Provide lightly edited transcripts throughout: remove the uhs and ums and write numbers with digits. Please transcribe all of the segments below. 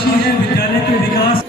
राशि है विद्यालय के विकास।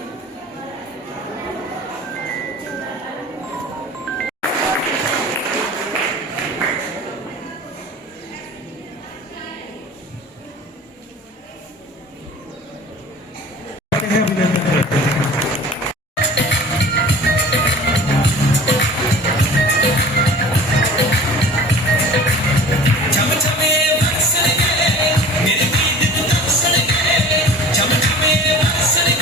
मेरे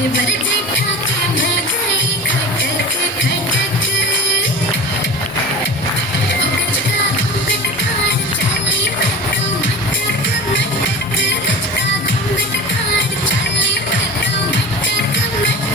तेवर देखा के मैं गई खटक खटक गजका घूंघट कार चली मैं तो मटक मटक गजका घूंघट कार चली मैं तो मटक मटक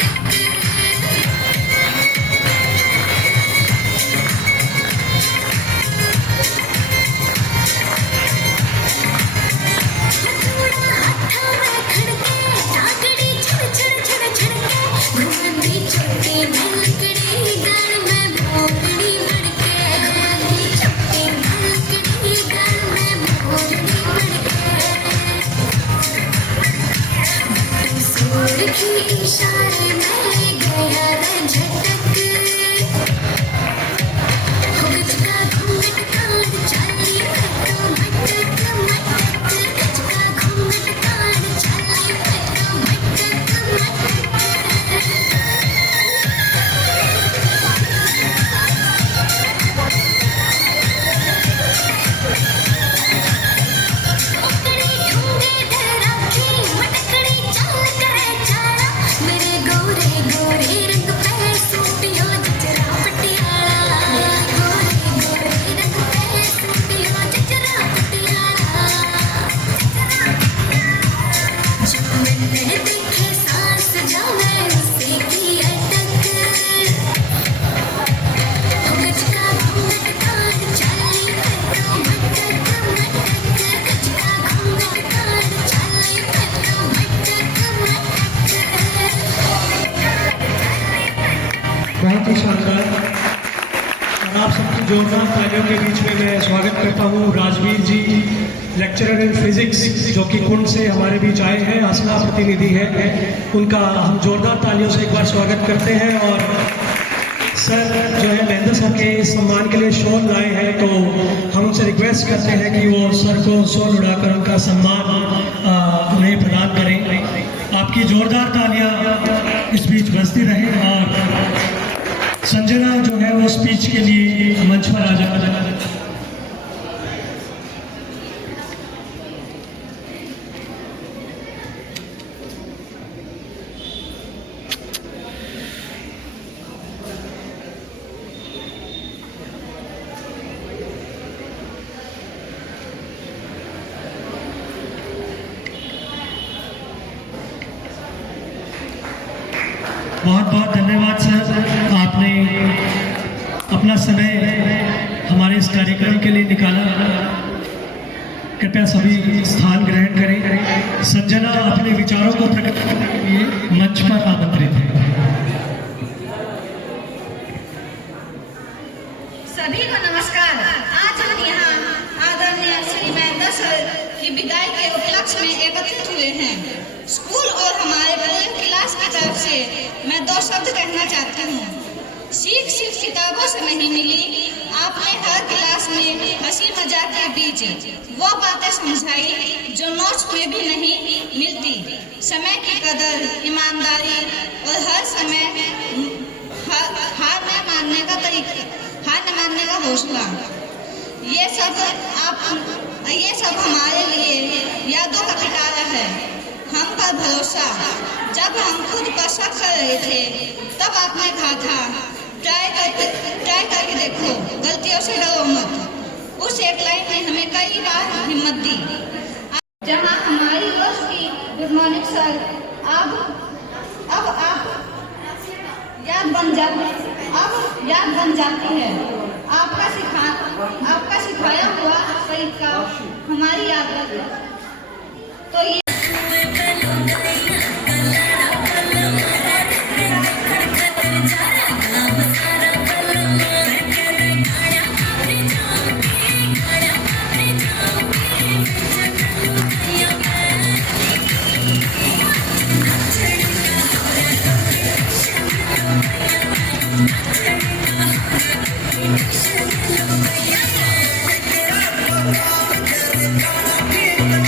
इशारे में गया रे झटक हो गजका घूंघट कार चली मैं तो मटक मटक गजका घूंघट कार चली मैं तो मटक मटक ओकड़ी ढूंढे धराके मटकड़ी चाल करे चाला मेरे गोरे गोरे रंग पे सूटियो जचरा पटियाला गोरे गोरे रंग पे सूटियो जचरा पटियाला जो मैंने देखे सांस जावे उसे की अटक हो गजका घूंघट कार चली मैं तो मटक मटक गजका घूंघट कार चली मैं तो मटक मटक बहुत ही शानदार। और आप सबकी जोरदार तालियों के बीच में मैं स्वागत करता हूँ राजवीर जी, लेक्चरर इन फिजिक्स, जो कि कुंड से हमारे बीच आए हैं, असला प्रतिनिधि है। उनका हम जोरदार तालियों से एक बार स्वागत करते हैं। और सर जो है महेंद्र सर के सम्मान के लिए शॉल लाए हैं, तो हम उनसे रिक्वेस्ट करते हैं कि वो सर को शॉल उड़ाकर उनका सम्मान उन्हें प्रदान करें। आपकी जोरदार तालियां इस बीच बजती रहें। और संजना जो है वो स्पीच के लिए मंच पर आ जाए। बहुत बहुत धन्यवाद सर, आपने अपना समय हमारे इस कार्यक्रम के लिए निकाला। कृपया सभी स्थान ग्रहण करें। संजना अपने विचारों को प्रकट करने के लिए मंच पर आमंत्रित है। सभी को नमस्कार। आज हम यहाँ आदरणीय श्री महेंद्र सर की विदाई के उपलक्ष्य में एकत्रित हुए हैं। स्कूल और हमारे पूरे क्लास की तरफ से मैं दो शब्द कहना चाहती हूँ। सीख सिर्फ किताबों से नहीं मिली, आपने हर क्लास में हंसी मजाक के बीच वो बातें समझाई जो नोट्स में भी नहीं मिलती। समय की कदर, ईमानदारी और हर समय हार न मानने का तरीका, हार न मानने का हौसला, ये सब हमारे लिए यादों का पिटारा है। हम पर भरोसा, जब हम खुद पर शक कर रहे थे तब आपने कहा था ट्राई करके देखो, गलतियों से डरो मत। उस एक लाइन ने हमें कई बार हिम्मत दी। जहाँ हमारी रोज की गुड मॉर्निंग सर अब आप याद बन जाती है। आपका सिखाया हुआ तरीका हमारी याद है। तो ये Thank you.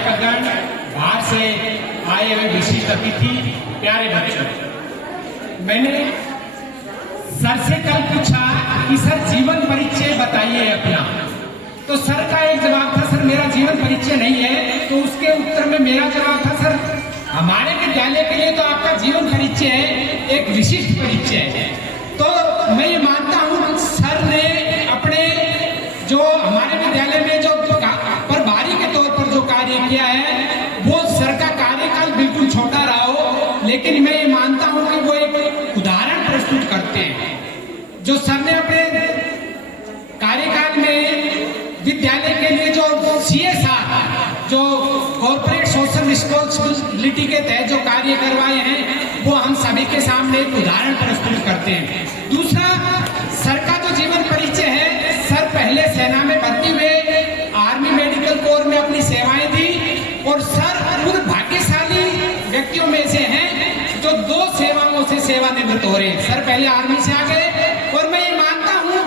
अध्यापकगण, बाहर से आए हुए विशिष्ट अतिथि, प्यारे बच्चों, मैंने सर से कल पूछा कि सर जीवन परिचय बताइए अपना। तो सर का एक जवाब था, सर मेरा जीवन परिचय नहीं है। तो उसके उत्तर में मेरा जवाब था, सर हमारे विद्यालय के लिए तो आपका जीवन परिचय है, एक विशिष्ट परिचय है। तो मैं ये मानता हूँ कि सर ने अपने जो हमारे विद्यालय में जो प्रभारी के तौर पर जो कार्य किया है, वो सर का कार्यकाल बिल्कुल छोटा रहा हो, लेकिन मैं ये मानता हूँ कि वो एक उदाहरण प्रस्तुत करते हैं। जो सर ने अपने कार्यकाल में विद्यालय के लिए जो CSR, जो कॉर्पोरेट सोशल रिस्पॉन्सिबिलिटी के तहत जो कार्य करवाए हैं, वो हम सभी के सामने एक उदाहरण प्रस्तुत करते हैं। दूसरा, सर का जो जीवन परिचय है, सर पहले सेना में भर्ती हुए, आर्मी मेडिकल कोर में अपनी सेवाएं दी, और सर उन भाग्यशाली व्यक्तियों में से हैं जो 2 सेवाओं से सेवानिवृत्त हो रहे हैं। सर पहले आर्मी से आ गए, और मैं ये मानता हूँ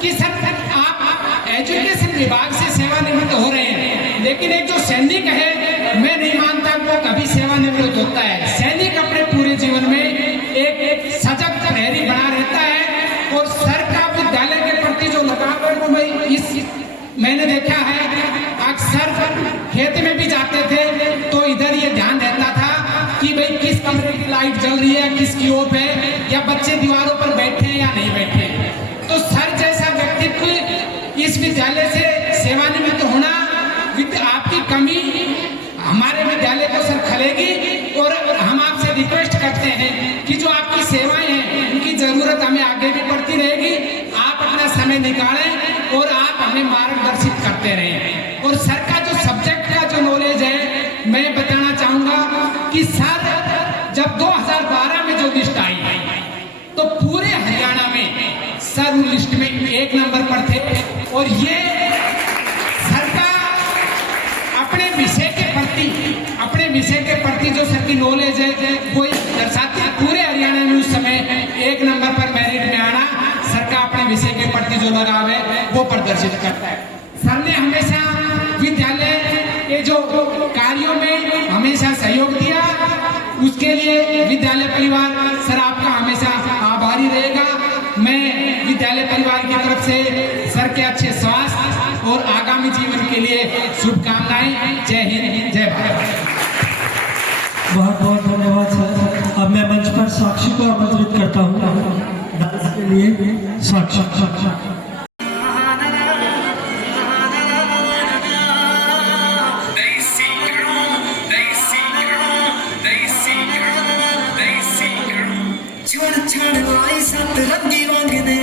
कि सर आप एजुकेशन विभाग से सेवानिवृत्त हो रहे हैं, लेकिन एक जो सैनिक है, मैं नहीं मानता वो कभी सेवानिवृत्त होता है। सैनिक अपने पूरे जीवन में एक सजग प्रहरी बना रहता है, और सर का विद्यालय के प्रति जो लगाव है वो मैंने देखा है। अक्सर खेत में भी जाते थे तो इधर ये ध्यान रहता था कि भाई किस कमरे की लाइट जल रही है, किसकी ऑफ है, या बच्चे दीवारों पर बैठे हैं या नहीं बैठे। तो सर जैसा व्यक्तित्व इस विद्यालय से सेवानिवृत्त होना, आपकी कमी हमारे विद्यालय को सर खलेगी, और हम आपसे रिक्वेस्ट करते हैं कि जो आपकी सेवाएं हैं उनकी जरूरत हमें आगे भी पड़ती रहेगी। आप अपना समय निकालें और आप हमें मार्गदर्शित करते रहें। और सर का जो सब्जेक्ट का जो नॉलेज है, मैं बताना चाहूंगा कि सर जब 2012 में जो लिस्ट आई, तो पूरे हरियाणा में सर उस लिस्ट में 1 नंबर पर थे। और ये सर का अपने विषय के प्रति जो सर की नॉलेज है, वो दर्शाती है। पूरे हरियाणा में उस समय 1 नंबर पर मेरिट में आना सर का अपने विषय के प्रति जो लगाव है वो प्रदर्शित करता है। सर ने हमेशा विद्यालय के जो कार्यों में हमेशा सहयोग दिया, उसके लिए विद्यालय परिवार सर आपका हमेशा आभारी रहेगा। मैं विद्यालय परिवार की तरफ से सर के अच्छे स्वास्थ्य और आगामी जीवन के लिए शुभकामनाएं। जय हिंद, जय भारत। बहुत बहुत धन्यवाद सर। अब मैं मंच पर साक्षी को आमंत्रित करता हूँ डांस के लिए। साक्षी रंगी रंग ने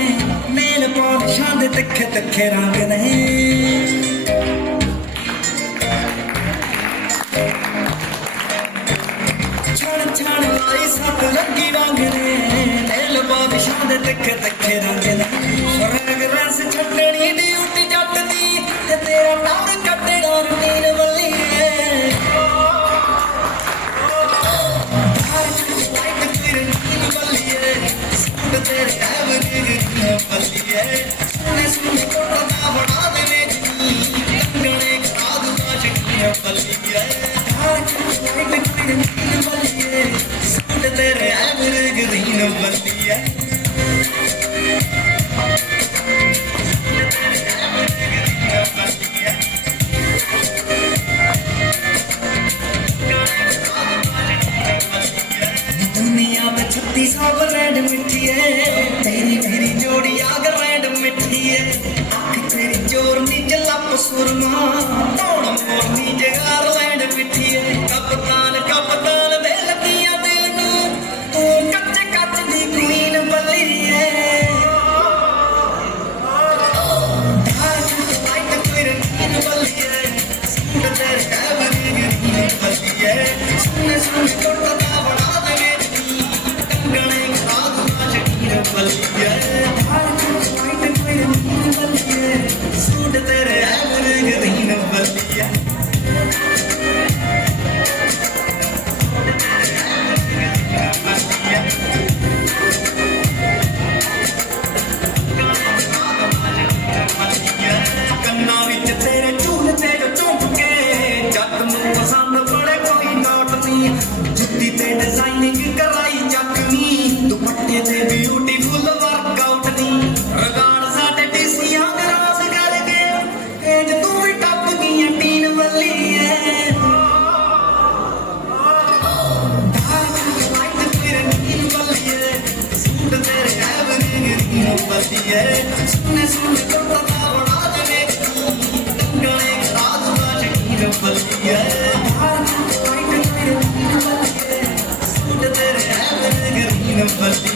मेल पाशाद तखे तखे रंग ने छड़ छड़ लाई सत रंगी रंग ने मेल पाशाद तखे तखे रंग ने रंग रस छटनी ड्यूटी जट दी ते तेरा नाम कटड़ा नील वल्ली है। तेरे सुने सुने को पता बना दे कंगने का दूधा चकिया पलिए लाइट कोई नहीं बलिए सुन तेरे अमर ग्रीन बलिए दुनिया में 36 ब्रांड मिठी है, तेरी मेरी जोड़ी आग रैंड मिठी है। आँख तेरी जोर नीच लप सुरमा तोड़ मोर नीच गारलैंड मिठी है। कप्तान कप्तान दे लगिया दिल नू तू कच्च कच्च दी क्वीन बली है। धार लाइट तेरे नीन बली है, सूट तेरे कैबरी ग्रीन बली है। सुन सुन टोटा बड़ा दे कंगने का दूधा चकिया बलिए धार लाइट तेरे नीन बली है, सूट तेरे कैबरी ग्रीन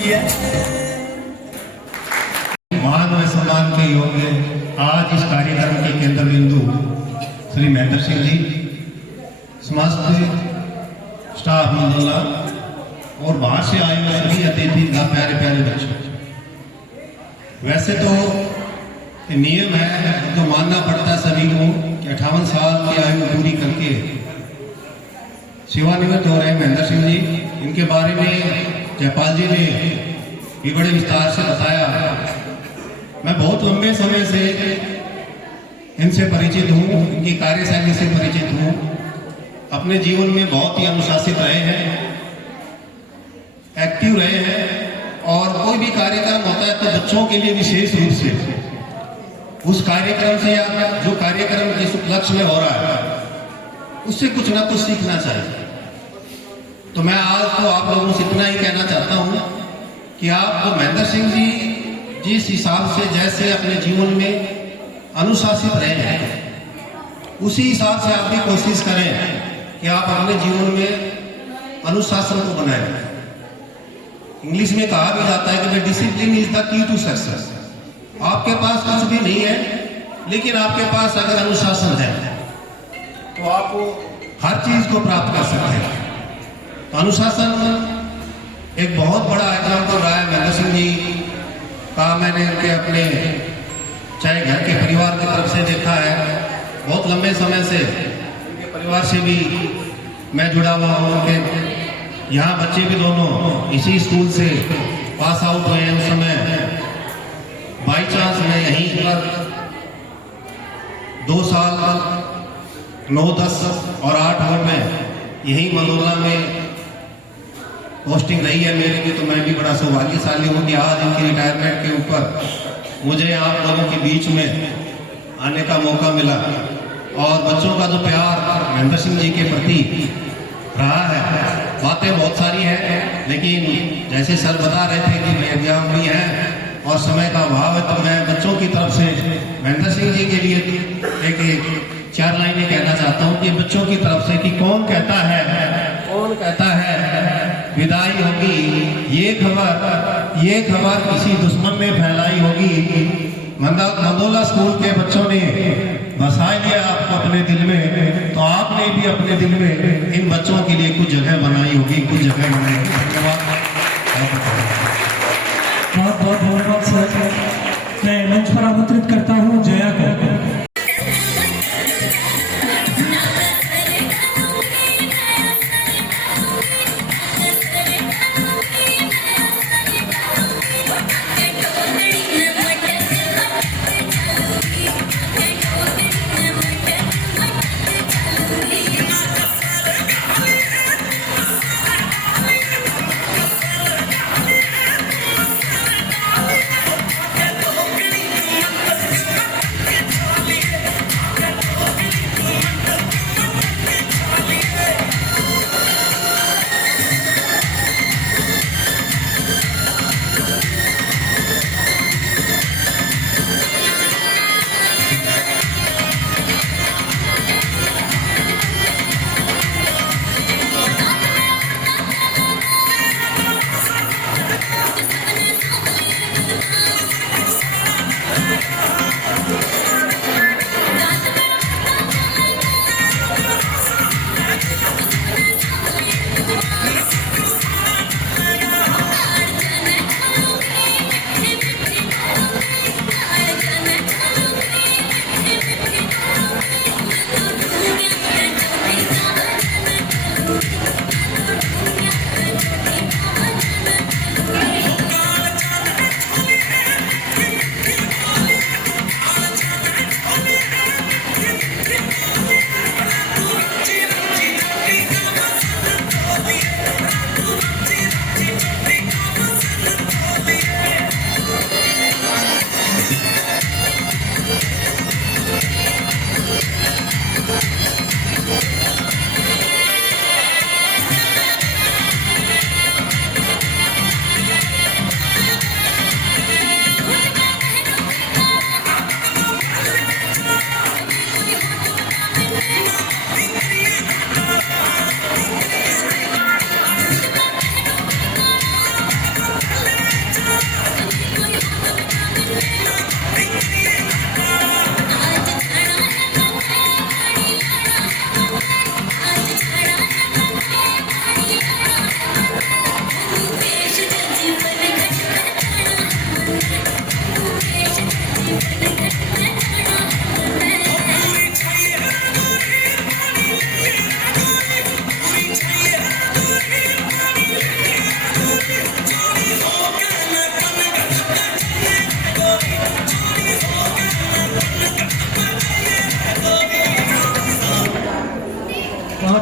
है। मान व सम्मान के योग्य आज इस कार्यक्रम के केंद्र बिंदु श्री महेंद्र सिंह जी, समस्त स्टाफ मंडला और बाहर से आए हुए सभी अतिथि का प्यारे प्यारे बच्चों। वैसे तो नियम है तो मानना पड़ता है सभी को कि 58 साल की आयु पूरी करके सेवानिवृत्त हो रहे महेंद्र सिंह जी, इनके बारे में जयपाल जी ने भी बड़े विस्तार से बताया। मैं बहुत लंबे समय से इनसे परिचित हूँ, इनकी कार्यशैली से परिचित हूँ। अपने जीवन में बहुत ही अनुशासित रहे हैं, एक्टिव रहे हैं, और कोई भी कार्यक्रम होता है तो बच्चों के लिए विशेष रूप से उस कार्यक्रम से या जो कार्यक्रम जिस उपलक्ष्य में हो रहा है उससे कुछ ना कुछ सीखना चाहिए। तो मैं आज तो आप लोगों से इतना ही कहना चाहता हूं कि आप महेंद्र सिंह जी जिस हिसाब से जैसे अपने जीवन में अनुशासित रहे हैं उसी हिसाब से आप भी कोशिश करें कि आप अपने जीवन में अनुशासन को बनाए रखें। इंग्लिश में कहा भी जाता है कि discipline is the key to success. आपके पास कुछ भी नहीं है, लेकिन आपके पास अगर अनुशासन है तो आप हर चीज को प्राप्त कर सकते हैं। तो अनुशासन एक बहुत बड़ा एग्जाम्पल रहा है महेंद्र सिंह जी का। मैंने इनके अपने चाहे घर के परिवार की तरफ से देखा है, बहुत लंबे समय से इनके परिवार से भी मैं जुड़ा हुआ हूँ। उनके यहाँ बच्चे भी दोनों इसी स्कूल से पास आउट हुए हैं। उस समय बाई चांस मैं यहीं पर 2 साल 9, 10 और 8 और में यहीं मंदोला में पोस्टिंग रही है मेरी भी। तो मैं भी बड़ा सौभाग्यशाली हूँ कि आज इनकी रिटायरमेंट के ऊपर मुझे आप लोगों के बीच में आने का मौका मिला। और बच्चों का जो प्यार महेंद्र सिंह जी के प्रति रहा है, बातें बहुत सारी हैं, लेकिन जैसे सर बता रहे थे कि एग्जाम भी है और समय का अभाव है, तो मैं बच्चों की तरफ से महेंद्र सिंह जी के लिए एक 4 लाइनें कहना चाहता हूँ कि बच्चों की तरफ से कि कौन कहता है विदाई होगी ये खबर किसी दुश्मन ने फैलाई होगी। मंदोला स्कूल के बच्चों ने बसा लिया आपको अपने दिल में, तो आपने भी अपने दिल में इन बच्चों के लिए कुछ जगह बनाई होगी, कुछ जगह बनाई होगी। धन्यवाद। बहुत बहुत धन्यवाद सर। मैं मंच पर आमंत्रित करता हूँ जया को।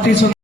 बहुत ही सुंदर।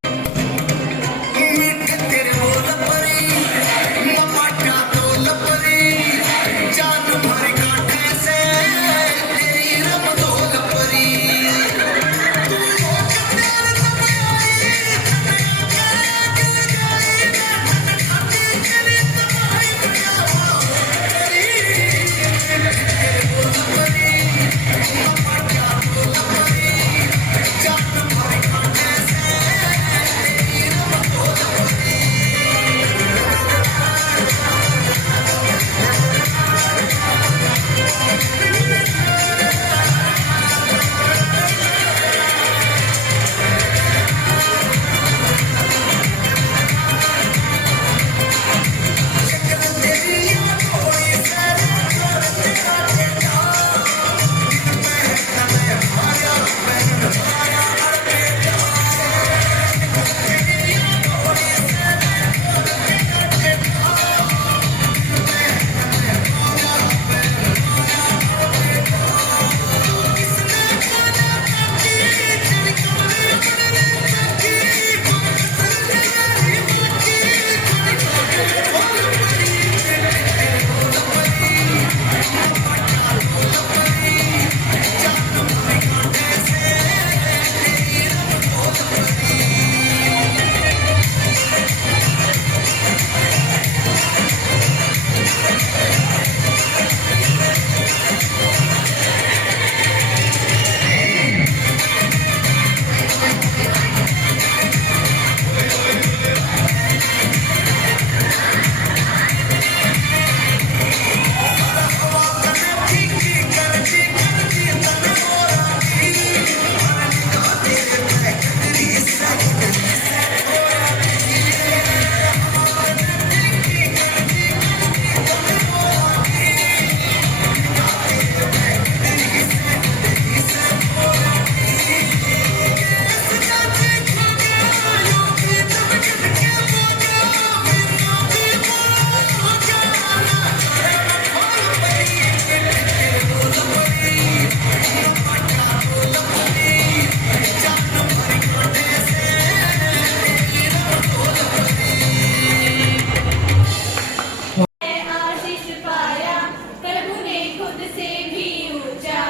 आशीष पाया प्रभु ने खुद से भी ऊंचा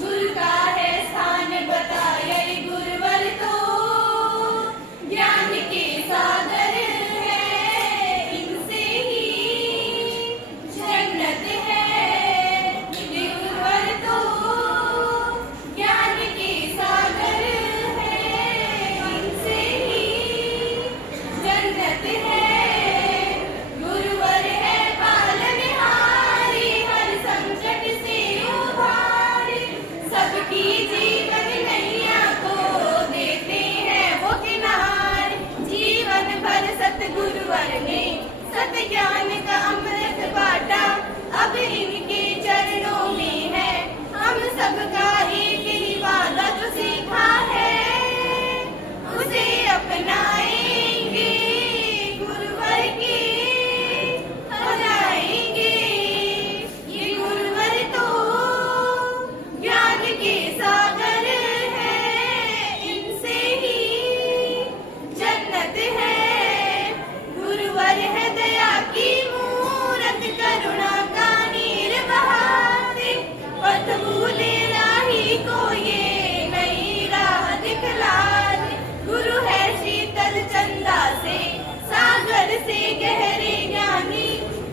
गुरु का है स्थान बताया गुरुवर तो ज्ञान के सागर है इनसे ही जन्नत है गुरुवर तो ज्ञान के सागर है इनसे ही जन्नत है गुरुवर है पालनहारी हर संकट से उबारी सबकी जीवन नैया को देते हैं वो किनारे जीवन भर सतगुरुवर ने सत ज्ञान का अमृत बांटा अब इनके चरणों में है हम सबका एक ही वादा जो सीखा है उसे अपनाएंगे गुरुवर के हो जाएंगे ये गुरुवर तो ज्ञान के सागर है इनसे ही जन्नत है गुरुवर है दया की मूरत करुणा का नीर बहाते पथ भूले राही को ये नई राह दिखलाते गुरु है शीतल चंदा से सागर से गहरे ज्ञानी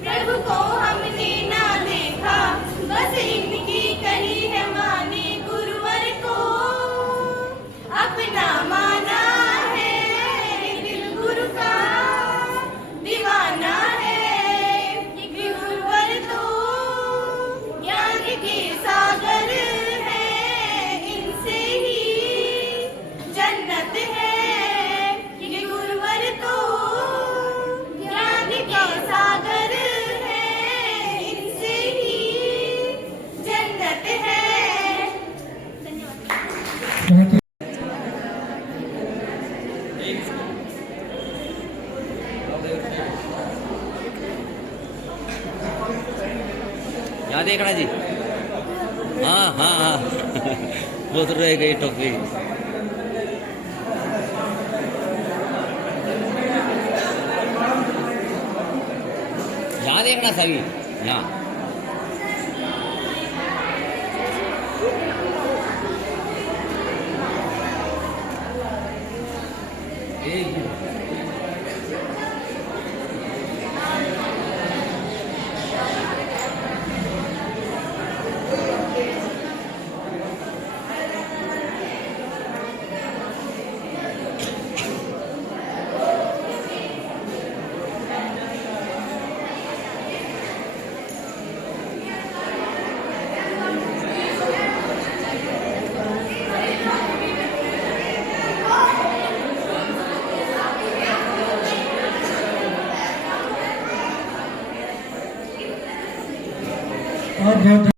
प्रभु को हमने ना देखा बस इनकी कही है मानी गुरुवर को अपना माना है दिल गुरु का दीवाना है गुरुवर तो ज्ञान के सागर है इनसे ही जन्नत है ये गुरुवर तो ज्ञान का सागर है इनसे ही जन्नत है धन्यवाद। बहुत ही यहाँ देखना जी। हाँ हाँ हाँ वो तो रह गई टोपी। देखना सभी यहाँ बहुत बहुत